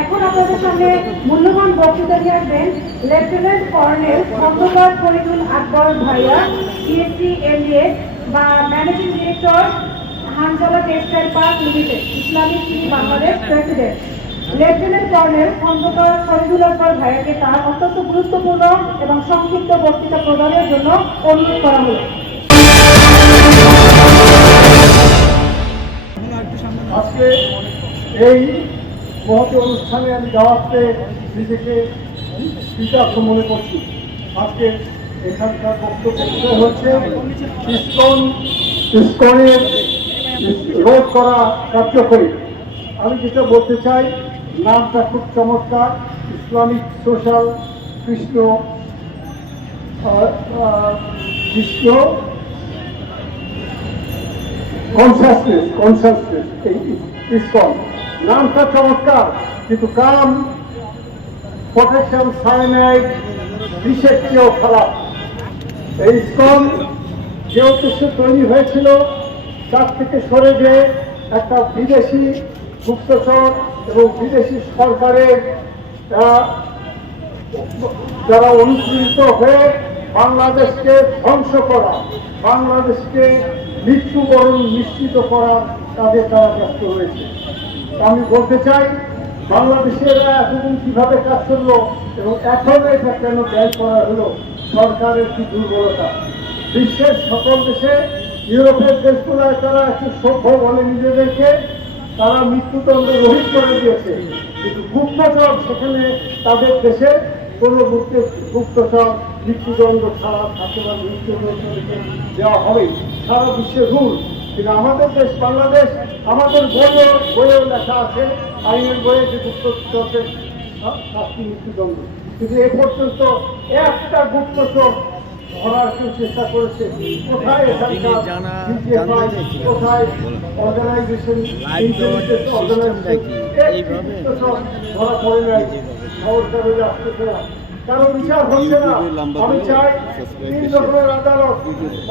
এখন আপনাদের সামনে মূল্যবান বক্তৃতা দিয়ে আসবেন লেফটেন্যান্ট কর্নেল খন্দকার ফরিদুল আকবর ভাইয়া, পিএসসি এমবিএ বা managing director, Hanzala textile park limited, Islamic TV Bangladesh president. Lieutenant colonel Khandaker Faridul Akbar ভাইয়াকে তার অত্যন্ত গুরুত্বপূর্ণ এবং সংক্ষিপ্ত বক্তৃতা প্রদানের জন্য অনুরোধ করা হলো। আজকে এই মহতি অনুষ্ঠানে আমি দাওয়াতে নিজেকে কৃতার্থ মনে করছি। আজকে এখানকার বক্তব্য হচ্ছে ইসকনের রোধ করা কার্যকরী। আমি যেটা বলতে চাই, নামটা খুব চমৎকার, Islamic social Krishna consciousness ISKCON নামটা চমৎকার, কিন্তু কাম প্রোটেকশন সাইনাইড বিষের চেয়েও খারাপ। এই ইসকন যে উদ্দেশ্যে তৈরি হয়েছিল তার থেকে সরে যে একটা বিদেশি গুপ্তচর এবং বিদেশি সরকারের যারা অনুপ্রেরিত হয়ে বাংলাদেশকে ধ্বংস করা, বাংলাদেশকে মৃত্যুবরণ নিশ্চিত করার কাজে তারা ব্যস্ত হয়েছে। আমি বলতে চাই, বাংলাদেশের এতদিন কিভাবে কাজ করলো এবং এখন এটা কেন ব্যয় করা হলো, সরকারের কি দুর্বলতা। বিশ্বের সকল দেশে, ইউরোপের দেশগুলোয় তারা একটু সভ্য বলে নিজেদেরকে, তারা মৃত্যুদণ্ড রহিত করে দিয়েছে, কিন্তু গুপ্তচর সেখানে তাদের দেশে কোনো গুপ্তচর মৃত্যুদণ্ড ছাড়া থাকে না, মৃত্যুদণ্ড দেওয়া হবে সারা বিশ্বের রুল। কিন্তু আমাদের দেশ বাংলাদেশ, আমাদের বইয়েও লেখা আছে, আইনের বইয়ে যে গুপ্তচরদের শাস্তি মৃত্যুদণ্ড, কিন্তু এ পর্যন্ত একটা গুপ্তচর ধরার কেউ চেষ্টা করেছে? কোথায় কোথায় অর্গানাইজেশন ধরা পড়ে নাই, খবর কাগজে আসতেছে না, কারো বিচার হচ্ছে না। আমি চাই 3 রকমের আদালত,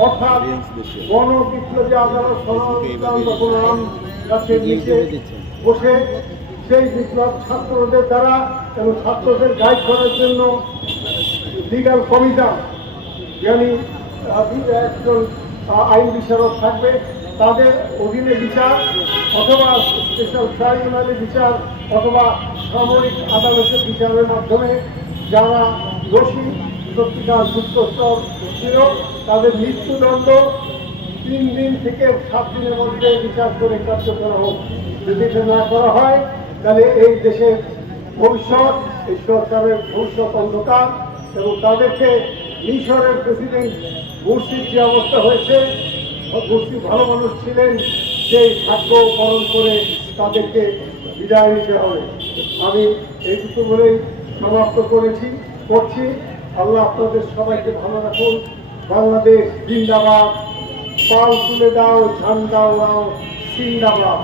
অর্থাৎ গণবিপ্লবী আদালত, গাছের নিচে বসে সেই বিপ্লব ছাত্রদের দ্বারা এবং ছাত্রদের গাইড করার জন্য লিগাল কমিশন, জ্ঞানী একজন আইন বিচারক থাকবে, তাদের অধীনে বিচার, অথবা স্পেশাল ট্রাইব্যুনালে বিচার, অথবা সামরিক আদালতের বিচারের মাধ্যমে যারা দোষী সত্যিকার গুপ্তচর ছিল তাদের মৃত্যুদণ্ড 3 দিন থেকে 7 দিনের মধ্যে বিচার করে কার্যকর হোক। যদি এটা না করা হয় তাহলে এই দেশের ভবিষ্যৎ, এই সরকারের ভবিষ্যৎ অন্ধকার। এবং তাদেরকে মিশরের প্রেসিডেন্ট মুরসির যে অবস্থা হয়েছে, মুরসি ভালো মানুষ ছিলেন, সেই ভাগ্য বরণ করে তাদেরকে বিদায় নিতে হবে। আমি এইটুকু বলেই সমাপ্ত করছি। আল্লাহ আপনাদের সবাইকে ভালো রাখুন। বাংলাদেশ জিন্দাবাদ, পাল তুলে দাও, ঝান্ডা উড়াও, জিন্দাবাদ।